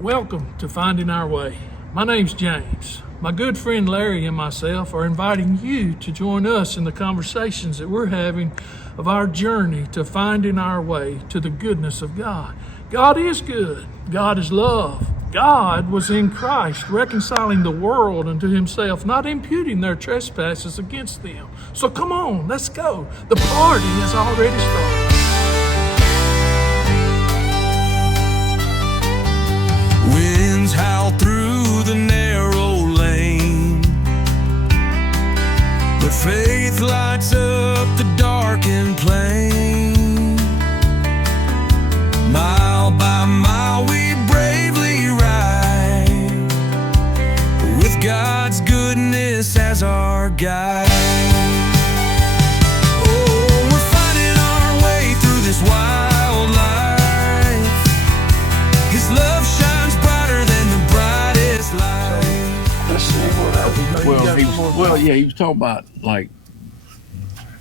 Welcome to Finding Our Way. My name's James. My good friend Larry and myself are inviting you to join us in the conversations that we're having of our journey to finding our way to the goodness of God. God is good. God is love. God was in Christ, reconciling the world unto himself, not imputing their trespasses against them. So come on, let's go. The party has already started. Winds howl through the narrow lane, but faith lights up the darkened plain. Mile by mile we bravely ride, with God's goodness as our guide. Oh, we're finding our way through this wild life. His love shines brighter than the brightest light. Let's see He was talking about like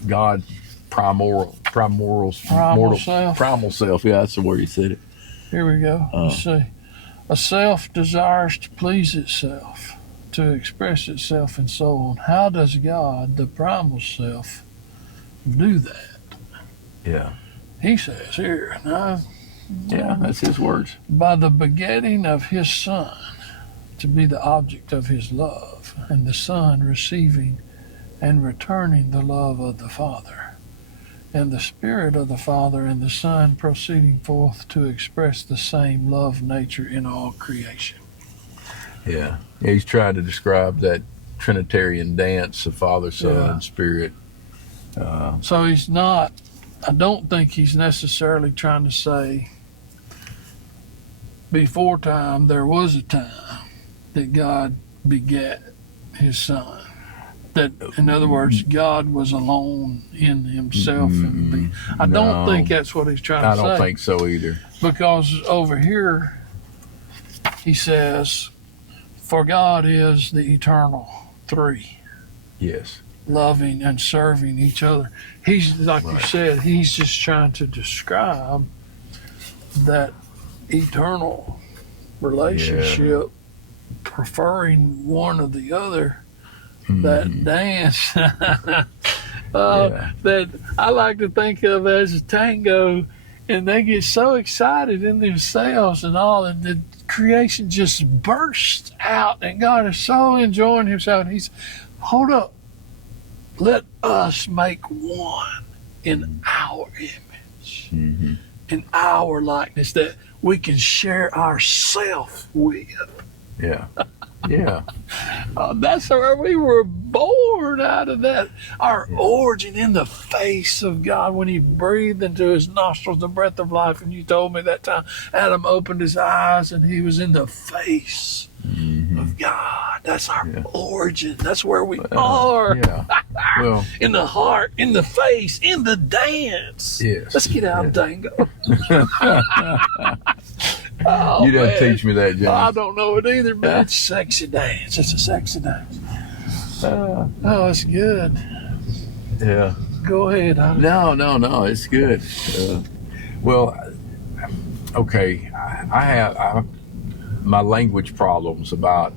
God's primal self. Yeah, that's the word he said it. Here we go. Let's see. A self desires to please itself, to express itself, and so on. How does God, the primal self, do that? Yeah. He says here, now, Yeah, that's his words. by the begetting of his Son, to be the object of his love, and the Son receiving and returning the love of the Father, and the Spirit of the Father and the Son proceeding forth to express the same love nature in all creation. Yeah. He's trying to describe that Trinitarian dance of Father, Son, Yeah. and Spirit. So he's not, I don't think he's necessarily trying to say before time there was a time that God begat his Son. That, in other words, God was alone in himself. I don't No. think that's what he's trying to I say. don't think so either. Because over here, he says, for God is the eternal three, Yes. loving and serving each other. He's, like you Right. said, he's just trying to describe that eternal relationship, preferring one or the other, that dance that I like to think of as a tango, and they get so excited in themselves and all, and the creation just bursts out, and God is so enjoying himself. And he's, hold up, let us make one in our image, in our likeness, that we can share ourself with. Yeah. Yeah. That's where we were born out of that. Our origin in the face of God when he breathed into his nostrils the breath of life. And you told me that time Adam opened his eyes and he was in the face of God. That's our origin. That's where we are. Yeah. Well, In the heart, in the face, in the dance. Yes. Let's get out of tango. Oh, you didn't man. teach me that, James. I don't know it either, but it's a sexy dance. It's a sexy dance. Oh, it's good. Yeah. Go ahead. No, it's good. Well, okay, I have my language problems about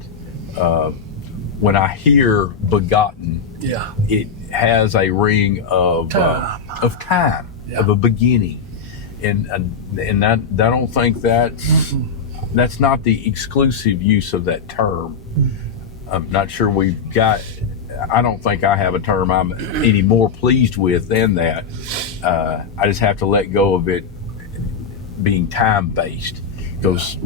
when I hear begotten, Yeah. it has a ring of Time. Yeah. of a beginning, and that I don't think that's not the exclusive use of that term. I'm not sure we've got. I don't think I have a term I'm any more pleased with than that. I just have to let go of it being time-based, because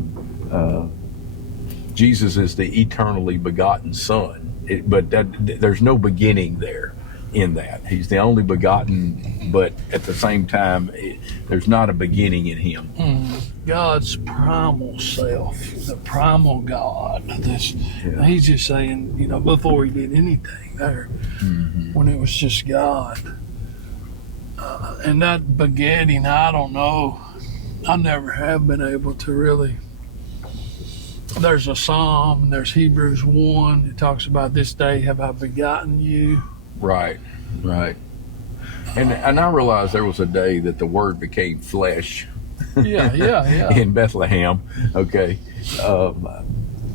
Jesus is the eternally begotten Son. But there's no beginning there in that. He's the only begotten, but at the same time, there's not a beginning in him. God's primal self, the primal God. He's just saying, before he did anything there, when it was just God. And that begetting, I don't know. I never have been able to really. There's a psalm, and there's Hebrews 1. It talks about this day have I begotten you. Right. And I realized there was a day that the Word became flesh. Yeah. in Bethlehem. Okay,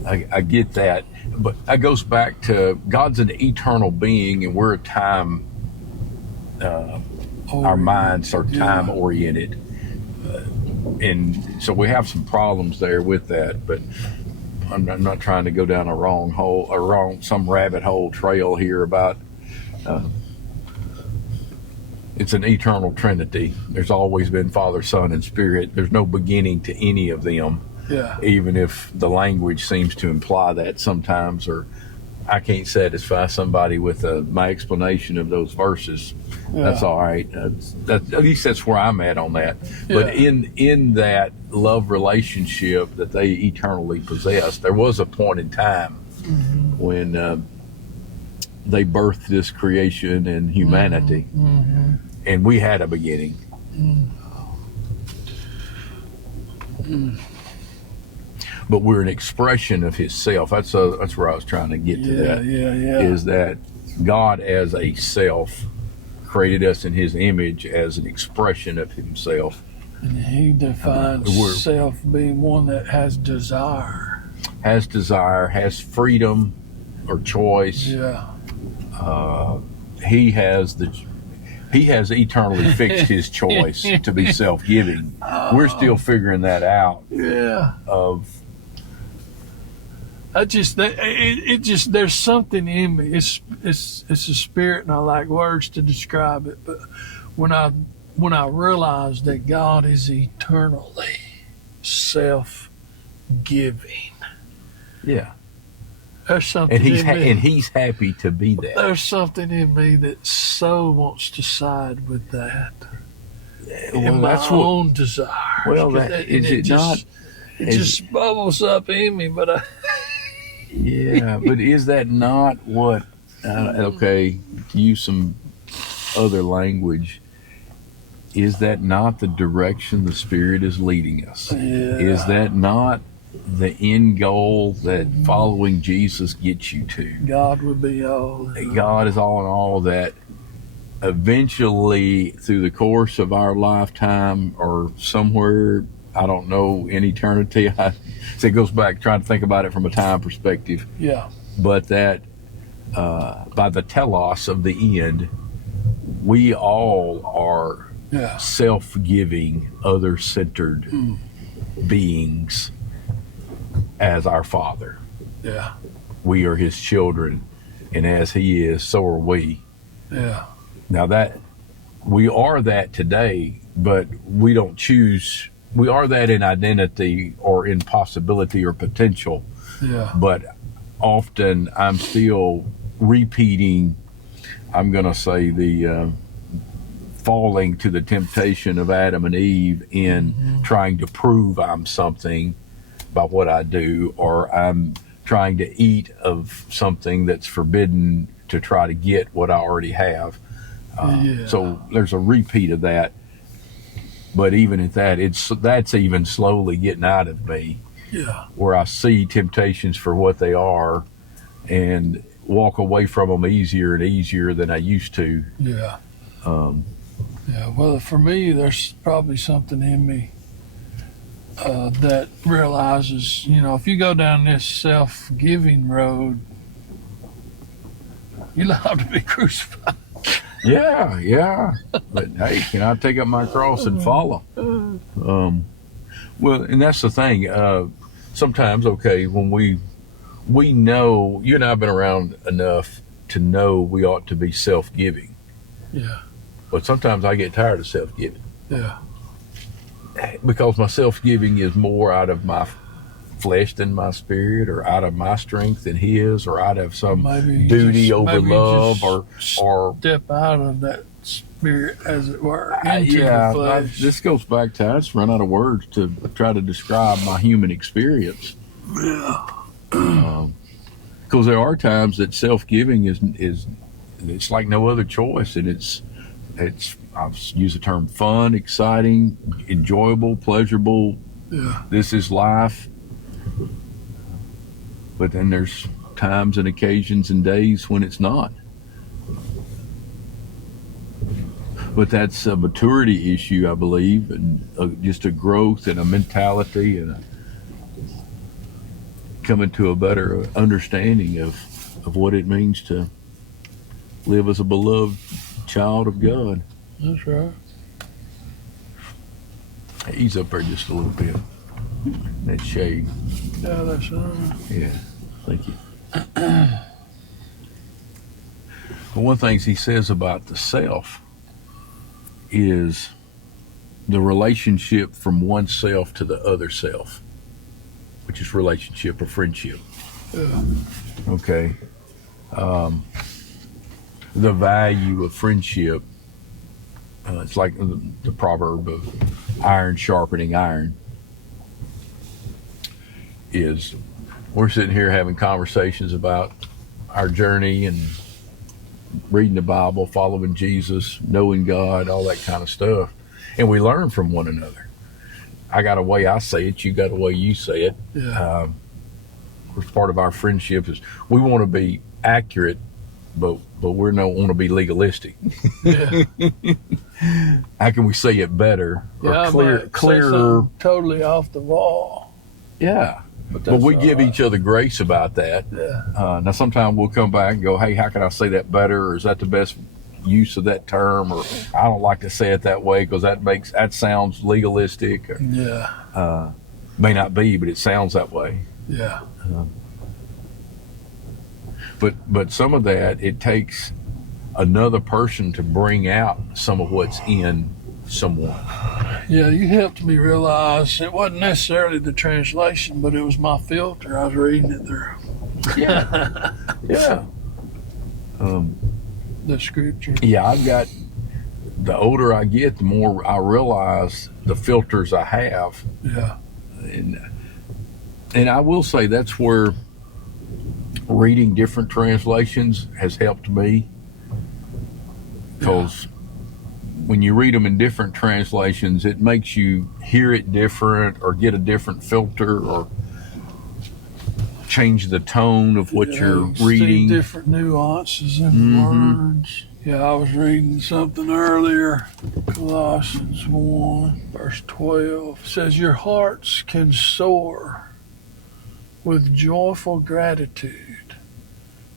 I get that, but that goes back to God's an eternal being, and we're a time. Our minds are time oriented, and so we have some problems there with that. But I'm not trying to go down some rabbit hole trail here about. It's an eternal Trinity. There's always been Father, Son, and Spirit. There's no beginning to any of them. Yeah. Even if the language seems to imply that sometimes, or I can't satisfy somebody with my explanation of those verses. Yeah. That's all right. At least that's where I'm at on that. Yeah. But in that love relationship that they eternally possess, there was a point in time when they birthed this creation and humanity, and we had a beginning. But we're an expression of His self. That's where I was trying to get to. That is that God as a self created us in His image as an expression of Himself. And He defines self being one that has desire, has freedom or choice. Yeah. He has eternally fixed His choice to be self-giving. We're still figuring that out. Yeah. There's something in me. It's a spirit, and I like words to describe it. But when I realize that God is eternally self-giving, yeah, there's something and in me. He's happy to be that. There's something in me that so wants to side with that. Well, that's my own desire. Well, it just bubbles up in me, but yeah, but is that not what? Okay, to use some other language, is that not the direction the Spirit is leading us? Yeah. Is that not the end goal that following Jesus gets you to? God would be all. God is all in all. That eventually, through the course of our lifetime, or somewhere, I don't know, in eternity, it goes back trying to think about it from a time perspective. Yeah. But that by the telos of the end, we all are self-giving, other-centered beings as our Father. Yeah. We are His children, and as He is, so are we. Yeah. Now that we are that today, but we don't choose. We are that in identity or in possibility or potential. Yeah. But often I'm still repeating, I'm going to say, the falling to the temptation of Adam and Eve in trying to prove I'm something by what I do, or I'm trying to eat of something that's forbidden to try to get what I already have. So there's a repeat of that. But even at that, that's even slowly getting out of me. Yeah. Where I see temptations for what they are and walk away from them easier and easier than I used to. Yeah. Well, for me, there's probably something in me that realizes, if you go down this self-giving road, you'll have to be crucified. Yeah. But hey, can I take up my cross and follow? Well, and that's the thing. Sometimes, when we know, you and I have been around enough to know we ought to be self-giving. Yeah. But sometimes I get tired of self-giving. Yeah. Because my self-giving is more out of my flesh than my spirit, or out of my strength than His, or out of some duty over love, or step out of that spirit, as it were, into the flesh. This goes back to, I just run out of words to try to describe my human experience. Yeah. Because there are times that self-giving is it's like no other choice, and it's I'll use the term fun, exciting, enjoyable, pleasurable. Yeah. This is life. But then there's times and occasions and days when it's not. But that's a maturity issue, I believe, and just a growth and a mentality and coming to a better understanding of what it means to live as a beloved child of God. That's right. Ease up there just a little bit. That shade. Yeah, that's Yeah, thank you. But one of the things he says about the self is the relationship from one self to the other self, which is relationship or friendship. yeah. Okay. The value of friendship, it's like the proverb of iron sharpening iron, is we're sitting here having conversations about our journey and reading the Bible, following Jesus, knowing God, all that kind of stuff. And we learn from one another. I got a way I say it, you got a way you say it. Yeah. Part of our friendship is we want to be accurate, but we don't want to be legalistic. Yeah. How can we say it better or Yeah, I might say clearer? something totally off the wall. Yeah. But But we all give right. each other grace about that. Yeah. Now, sometimes we'll come back and go, hey, how can I say that better? Or is that the best use of that term? Or I don't like to say it that way because that sounds legalistic. Or, Yeah. may not be, but it sounds that way. Yeah. But some of that, it takes another person to bring out some of what's in someone. Yeah, you helped me realize it wasn't necessarily the translation, but it was my filter. I was reading it through. Yeah. Yeah. The scripture. Yeah, I've got, the older I get, the more I realize the filters I have. Yeah. And I will say that's where reading different translations has helped me, because when you read them in different translations, it makes you hear it different or get a different filter or change the tone of what you're you see reading. different nuances in the words. Yeah, I was reading something earlier. Colossians 1, verse 12 says, your hearts can soar with joyful gratitude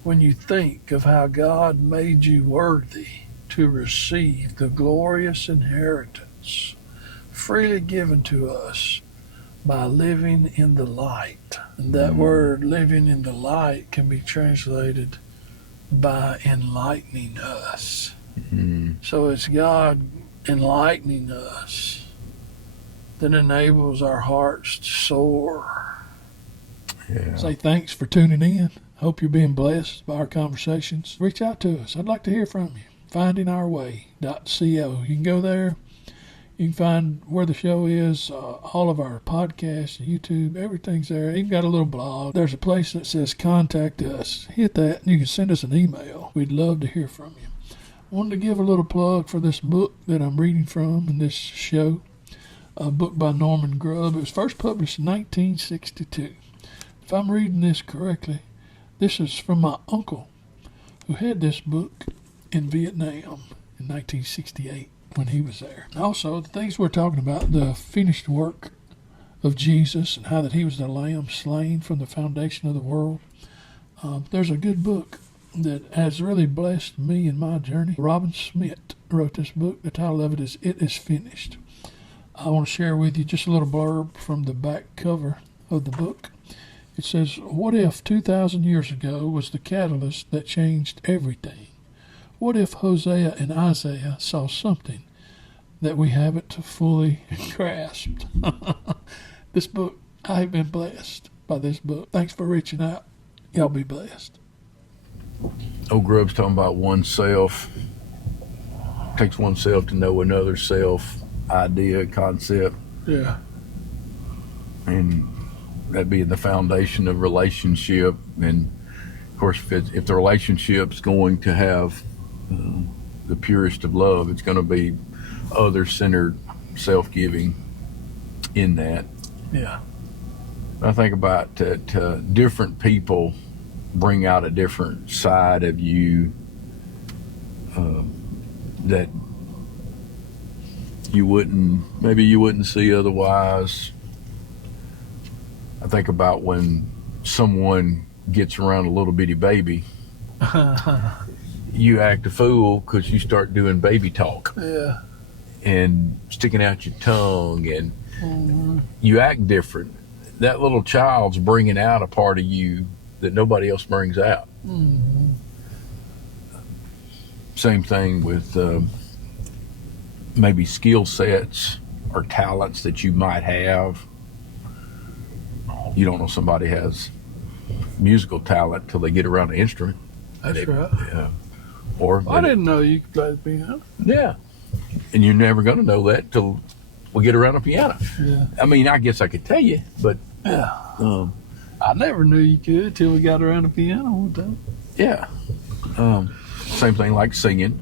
when you think of how God made you worthy to receive the glorious inheritance freely given to us by living in the light. And that word, living in the light, can be translated by enlightening us. So it's God enlightening us that enables our hearts to soar. Yeah. Say thanks for tuning in. Hope you're being blessed by our conversations. Reach out to us. I'd like to hear from you. Findingourway.co. You can go there. You can find where the show is, all of our podcasts, YouTube, everything's there. Even got a little blog. There's a place that says contact us. Hit that and you can send us an email. We'd love to hear from you. Wanted to give a little plug for this book that I'm reading from in this show. A book by Norman Grubb. It was first published in 1962. If I'm reading this correctly, this is from my uncle who had this book in Vietnam in 1968 when he was there. Also, the things we're talking about, the finished work of Jesus and how that he was the lamb slain from the foundation of the world. There's a good book that has really blessed me in my journey. Robin Smith wrote this book. The title of it is It Is Finished. I want to share with you just a little blurb from the back cover of the book. It says, what if 2,000 years ago was the catalyst that changed everything? What if Hosea and Isaiah saw something that we haven't fully grasped? This book, I've been blessed by this book. Thanks for reaching out. Y'all be blessed. Old Grubb's talking about oneself. Takes oneself to know another self, idea, concept, Yeah. and that being the foundation of relationship. And of course, if the relationship's going to have the purest of love, it's going to be other-centered, self-giving in that. Yeah. I think about different people bring out a different side of you that you wouldn't see otherwise. I think about when someone gets around a little bitty baby, you act a fool because you start doing baby talk Yeah. and sticking out your tongue, and Mm-hmm. you act different. That little child's bringing out a part of you that nobody else brings out. Mm-hmm. Same thing with maybe skill sets or talents that you might have. You don't know somebody has musical talent till they get around the instrument. That's right. Yeah. Or I didn't know you could play the piano. yeah. And you're never going to know that till we get around the piano. Yeah. I mean, I guess I could tell you, but Yeah. I never knew you could till we got around the piano one time. yeah. Same thing like singing.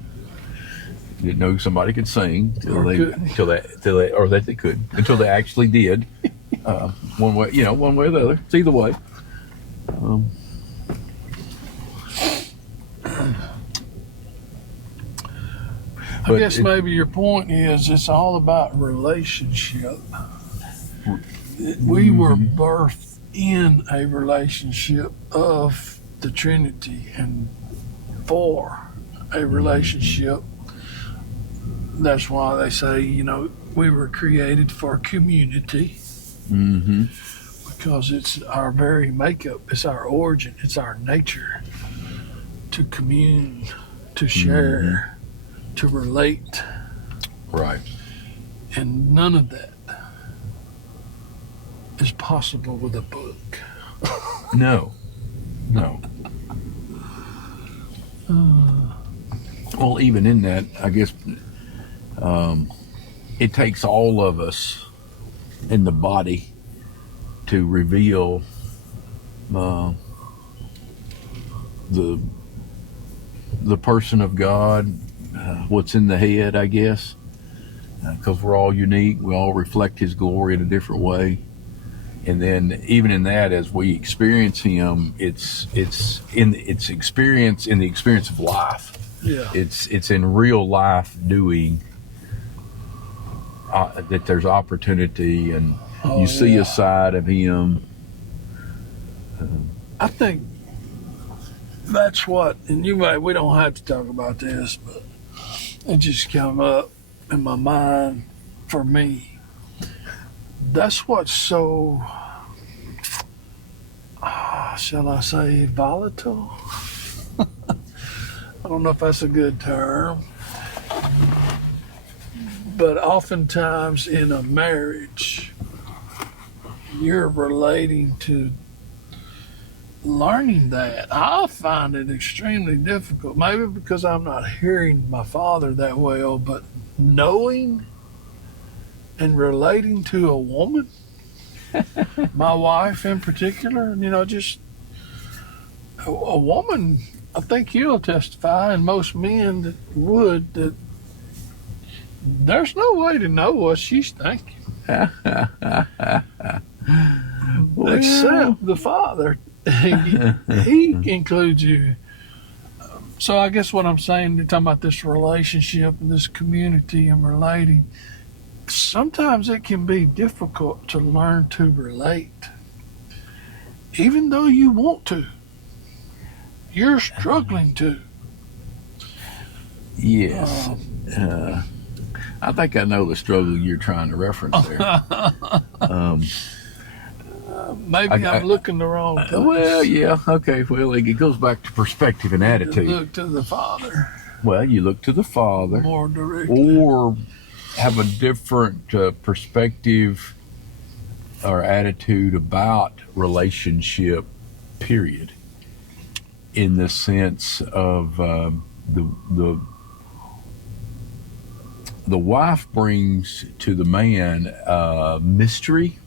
Didn't know somebody could sing Or couldn't. that they could until they actually did. One way or the other. It's either way. I guess maybe your point is it's all about relationship. We were birthed in a relationship of the Trinity and for a relationship. That's why they say, we were created for community Mm-hmm. because it's our very makeup, it's our origin, it's our nature to commune, to share, to relate. Right. And none of that is possible with a book. No. Well, even in that, I guess it takes all of us in the body to reveal the person of God, what's in the head, I guess, because we're all unique. We all reflect His glory in a different way. And then even in that, as we experience Him, it's in the experience of life. Yeah. It's in real life doing that. There's opportunity, and you see a side of Him. I think that's what, and we don't have to talk about this, but it just come up in my mind for me. That's what's so, shall I say, volatile? I don't know if that's a good term. But oftentimes in a marriage, you're relating to learning that. I find it extremely difficult, maybe because I'm not hearing my father that well, but knowing and relating to a woman, my wife in particular, just a woman, I think you'll testify, and most men that would, that there's no way to know what she's thinking. Except the Father. He includes you. So I guess what I'm saying, you're talking about this relationship and this community and relating. Sometimes it can be difficult to learn to relate. Even though you want to. You're struggling to. Yes. I think I know the struggle you're trying to reference there. Maybe I'm looking the wrong place. Well, yeah, okay. Well, it goes back to perspective and attitude. Look to the Father Well, you look to the Father, more directly. or have a different perspective or attitude about relationship, period. In the sense of the wife brings to the man mystery,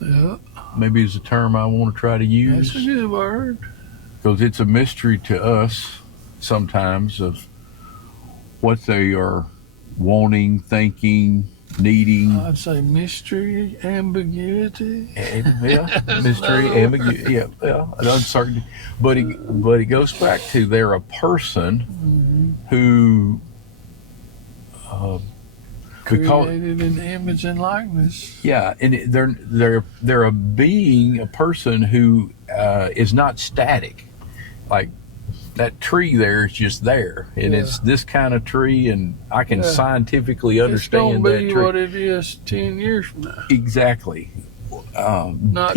Yeah, maybe is a term I want to try to that's use, a good word. because it's a mystery to us sometimes of what they are wanting, thinking, needing. I'd say mystery, ambiguity. Mystery, ambiguity, an uncertainty. But it goes back to they're a person who created in the image and likeness. Yeah, and they're a being, a person who is not static. Like that tree there is just there, and it's this kind of tree, and I can scientifically understand that tree. It's gonna be what it is 10 years from now. Exactly. Not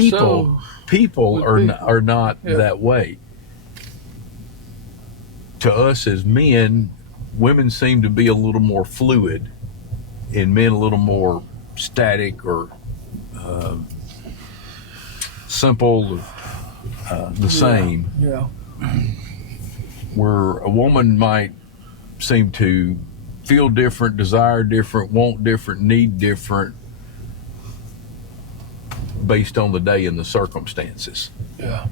People are not that way. To us as men, women seem to be a little more fluid, and men a little more static or simple, the same. Yeah. Where a woman might seem to feel different, desire different, want different, need different, based on the day and the circumstances. Yeah.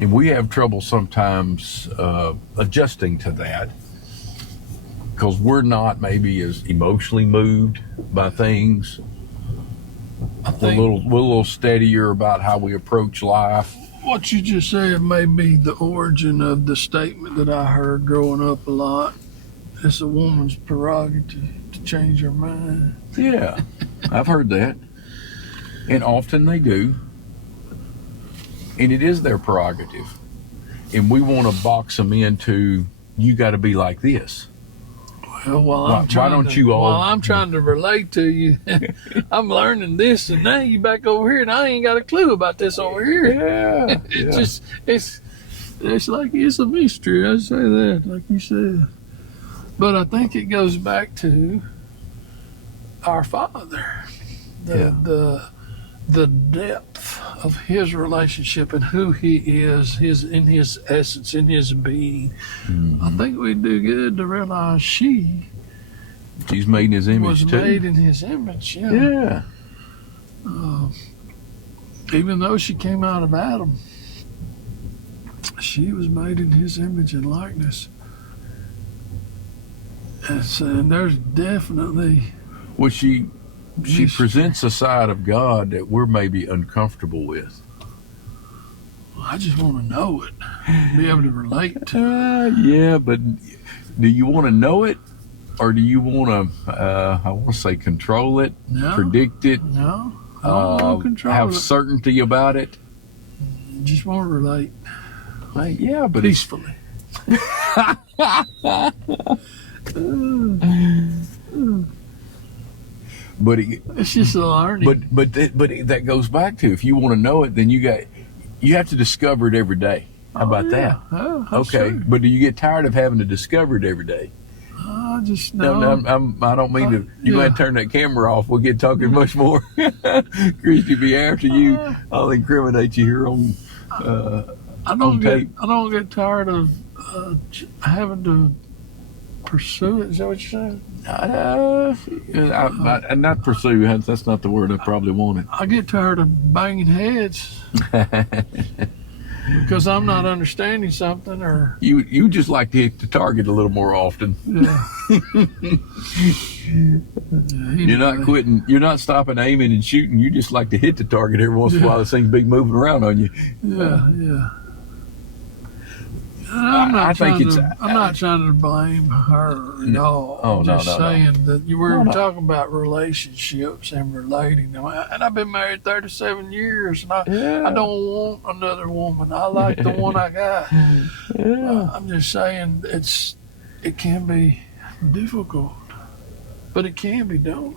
And we have trouble sometimes adjusting to that, because we're not maybe as emotionally moved by things. We're a little steadier about how we approach life. What you just said may be the origin of the statement that I heard growing up a lot. It's a woman's prerogative to change her mind. Yeah, I've heard that. And often they do. And it is their prerogative. And we want to box them into, you got to be like this. Well, while I'm trying to relate to you, I'm learning this, and now you back over here, and I ain't got a clue about this over here. Yeah. It's like it's a mystery. I say that, like you said. But I think it goes back to our Father, the depth of His relationship and who He is, in His essence, in His being. Mm-hmm. I think we do good to realize she's made in His image was too. Made in His image. Yeah. Even though she came out of Adam, she was made in His image and likeness. And there's definitely. Well, she presents a side of God that we're maybe uncomfortable with. I just want to know it, be able to relate to it. Yeah, but do you want to know it, or do you want to, I want to say, control it, predict it? No, I don't want to control have it. certainty about it? Just want to relate. Yeah, but peacefully. But it's just a learning. But that goes back to, if you want to know it, then you have to discover it every day. How about that? Oh, okay, true. But do you get tired of having to discover it every day? I just know. No, I don't mean to. You go ahead and turn that camera off. We'll get talking much more. Christy, be after you. I'll incriminate you here on. I don't get tired of having to pursue it. Is that what you're saying? Not pursue. That's not the word I probably wanted. I get tired of banging heads because I'm not understanding something, or you just like to hit the target a little more often. Yeah. You're not quitting. You're not stopping aiming and shooting. You just like to hit the target every once in a while. This thing's big moving around on you. Yeah. I'm not trying to blame her at all. I'm just saying that you were talking about relationships and relating them. And I've been married 37 years, and I don't want another woman. I like the one I got. I'm just saying it can be difficult, but it can be done.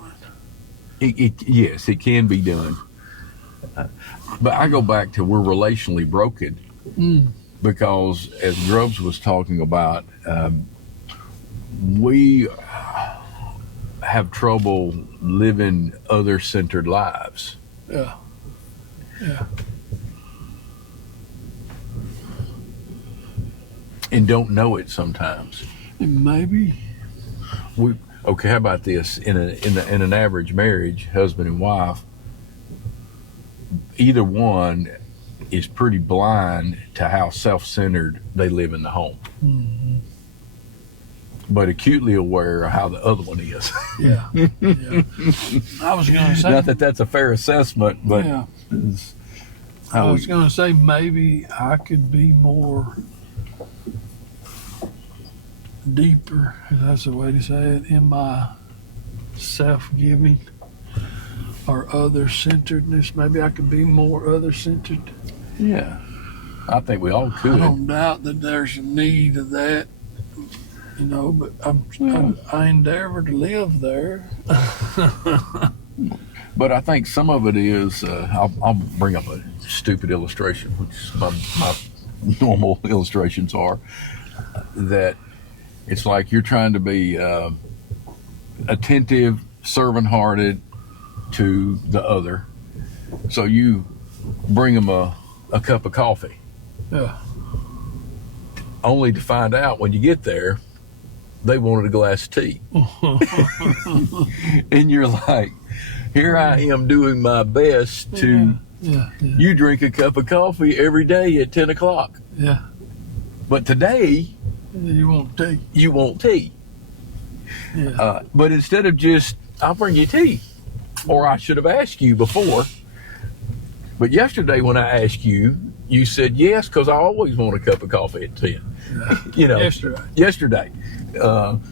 Yes, it can be done. But I go back to, we're relationally broken. Because, as Grubbs was talking about, we have trouble living other-centered lives. Yeah. And don't know it sometimes. Maybe. Okay, how about this? In an average marriage, husband and wife, either one is pretty blind to how self-centered they live in the home, but acutely aware of how the other one is. Yeah. I was going to say, not that that's a fair assessment, but I was going to say maybe I could be more deeper, if that's the way to say it, in my self-giving or other-centeredness. Maybe I could be more other-centered. Yeah, I think we all I could. don't doubt that there's a need of that, but I endeavor to live there. But I think some of it is, I'll bring up a stupid illustration, which my normal illustrations are, that it's like you're trying to be attentive, servant-hearted to the other. So you bring them a cup of coffee. Yeah. Only to find out when you get there, they wanted a glass of tea. And you're like, here I am doing my best to, you drink a cup of coffee every day at 10 o'clock. Yeah. But today, You want tea. you want tea. Yeah. But instead of just, I'll bring you tea, or I should have asked you before. But yesterday when I asked you, you said yes, because I always want a cup of coffee at 10. Yeah. Yesterday.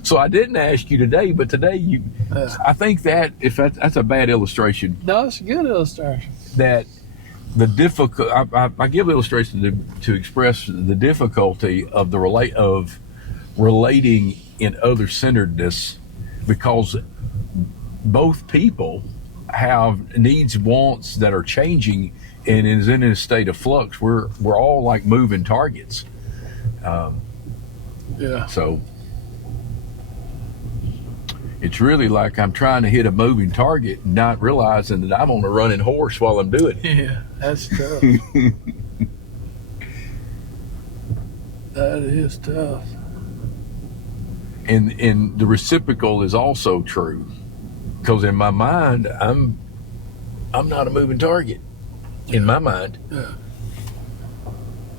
So I didn't ask you today, but today you. I think that if that's a bad illustration. No, it's a good illustration. That the difficult. I give illustration to express the difficulty of relating in other-centeredness, because both people have needs, wants that are changing, and is in a state of flux. We're all like moving targets. Yeah. So it's really like I'm trying to hit a moving target, not realizing that I'm on a running horse while I'm doing it. Yeah, that's tough. That is tough. And the reciprocal is also true, because in my mind, I'm not a moving target. In my mind. Yeah.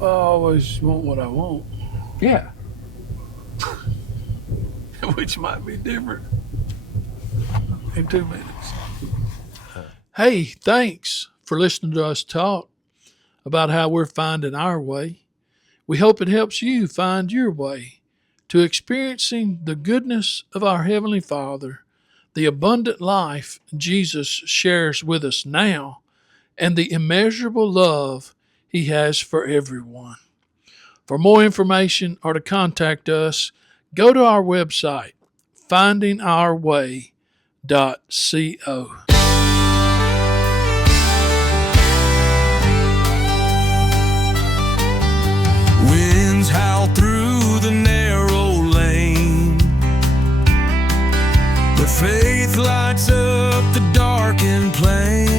I always want what I want. Yeah. Which might be different in 2 minutes. Hey, thanks for listening to us talk about how we're finding our way. We hope it helps you find your way to experiencing the goodness of our Heavenly Father, the abundant life Jesus shares with us now, and the immeasurable love He has for everyone. For more information or to contact us, go to our website, findingourway.co.